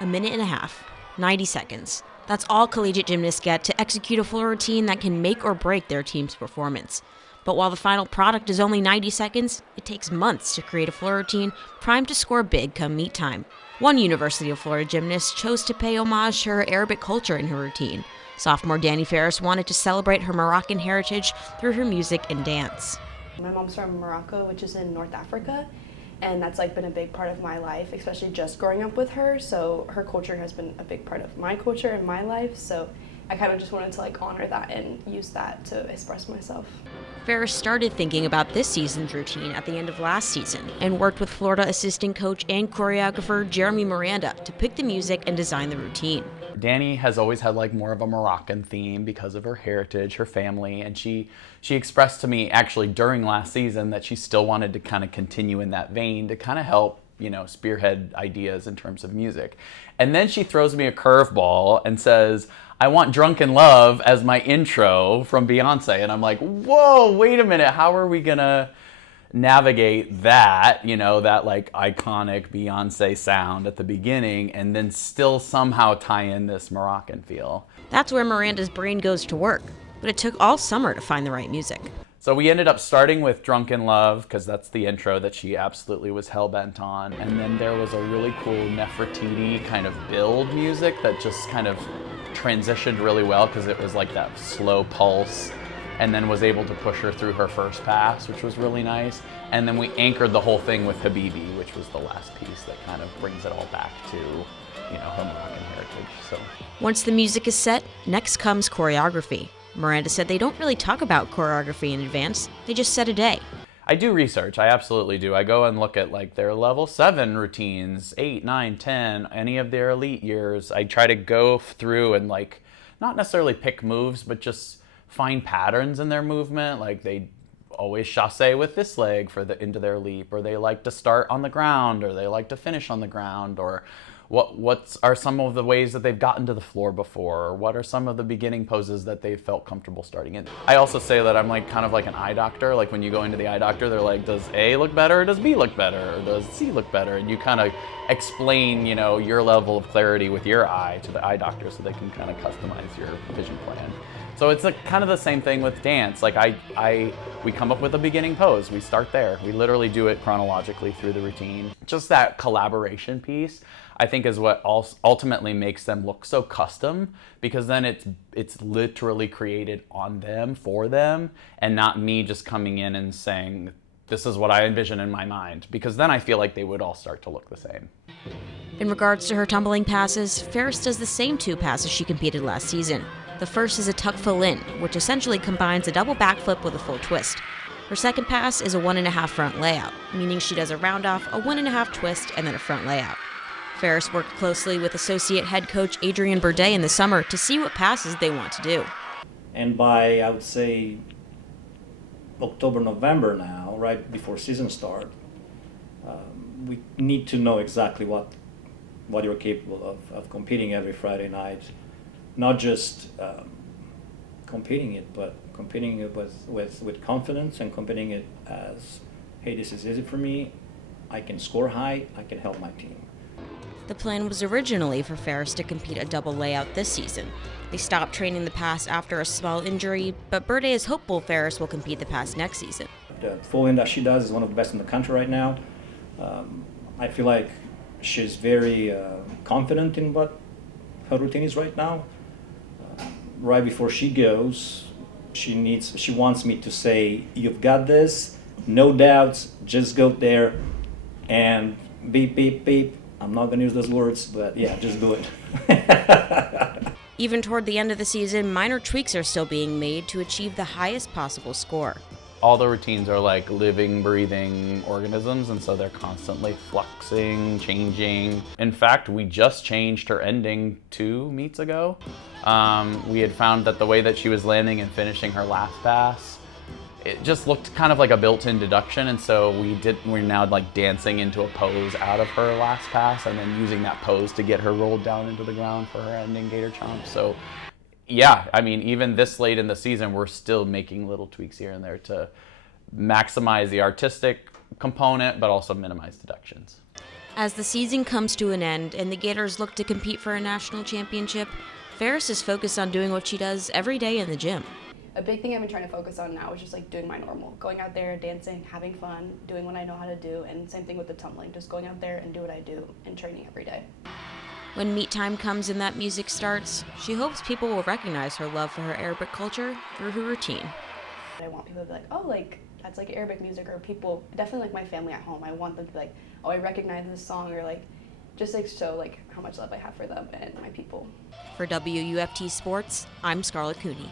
a minute and a half, 90 seconds. That's all collegiate gymnasts get to execute a floor routine that can make or break their team's performance. But while the final product is only 90 seconds, it takes months to create a floor routine primed to score big come meet time. One University of Florida gymnast chose to pay homage to her Arabic culture in her routine. Sophomore Danie Ferris wanted to celebrate her Moroccan heritage through her music and dance. My mom's from Morocco, which is in North Africa, and that's been a big part of my life, especially just growing up with her. So her culture has been a big part of my culture and my life. So I kind of just wanted to honor that and use that to express myself. Ferris started thinking about this season's routine at the end of last season and worked with Florida assistant coach and choreographer Jeremy Miranda to pick the music and design the routine. Danie has always had more of a Moroccan theme because of her heritage, her family, and she expressed to me actually during last season that she still wanted to kind of continue in that vein to kind of help, spearhead ideas in terms of music. And then she throws me a curveball and says, I want Drunken Love as my intro from Beyonce. And I'm like, whoa, wait a minute, how are we gonna navigate that, that iconic Beyonce sound at the beginning and then still somehow tie in this Moroccan feel? That's where Miranda's brain goes to work, but it took all summer to find the right music. So we ended up starting with Drunken Love because that's the intro that she absolutely was hell-bent on. And then there was a really cool Nefertiti kind of build music that just kind of transitioned really well because it was that slow pulse, and then was able to push her through her first pass, which was really nice. And then we anchored the whole thing with Habibi, which was the last piece that kind of brings it all back to, her Moroccan heritage. So once the music is set, next comes choreography. Miranda said they don't really talk about choreography in advance, they just set a day. I do research, I absolutely do. I go and look at their level 7 routines, 8, 9, 10, any of their elite years. I try to go through and not necessarily pick moves, but just find patterns in their movement. They always chasse with this leg into their leap, or they like to start on the ground, or they like to finish on the ground, or what are some of the ways that they've gotten to the floor before, or what are some of the beginning poses that they felt comfortable starting in. I also say that I'm kind of like an eye doctor. When you go into the eye doctor, they're like, does A look better, or does B look better, or does C look better? And you kind of explain, your level of clarity with your eye to the eye doctor so they can kind of customize your vision plan. So it's kind of the same thing with dance. We come up with a beginning pose, we start there. We literally do it chronologically through the routine. Just that collaboration piece, I think, is what ultimately makes them look so custom, because then it's literally created on them, for them, and not me just coming in and saying, this is what I envision in my mind, because then I feel like they would all start to look the same. In regards to her tumbling passes, Ferris does the same 2 passes she competed last season. The first is a tuck full in, which essentially combines a double backflip with a full twist. Her second pass is a 1.5 front layout, meaning she does a round off, a 1.5 twist, and then a front layout. Ferris worked closely with associate head coach Adrian Burdett in the summer to see what passes they want to do. And by, I would say, October, November now, right before season start, we need to know exactly what you're capable of competing every Friday night. Not just competing it, but competing it with confidence, and competing it as, hey, this is easy for me, I can score high, I can help my team. The plan was originally for Ferris to compete a double layout this season. They stopped training the pass after a small injury, but Burdett is hopeful Ferris will compete the pass next season. The full in that she does is one of the best in the country right now. I feel like she's very confident in what her routine is right now. Right before she goes, she wants me to say, you've got this, no doubts, just go there and beep, beep, beep. I'm not gonna use those words, but yeah, just do it. Even toward the end of the season, minor tweaks are still being made to achieve the highest possible score. All the routines are living, breathing organisms, and so they're constantly fluxing, changing. In fact, we just changed her ending 2 meets ago. We had found that the way that she was landing and finishing her last pass, it just looked kind of like a built-in deduction, and so we're now dancing into a pose out of her last pass, and then using that pose to get her rolled down into the ground for her ending gator chomp. So yeah, even this late in the season, we're still making little tweaks here and there to maximize the artistic component, but also minimize deductions. As the season comes to an end and the Gators look to compete for a national championship, Ferris is focused on doing what she does every day in the gym. A big thing I've been trying to focus on now is just like doing my normal, going out there, dancing, having fun, doing what I know how to do, and same thing with the tumbling, just going out there and do what I do and training every day. When meet time comes and that music starts, she hopes people will recognize her love for her Arabic culture through her routine. I want people to be like, oh, like, that's like Arabic music, or people, definitely like my family at home, I want them to be like, oh, I recognize this song, or like, just like show like how much love I have for them and my people. For WUFT Sports, I'm Scarlett Cooney.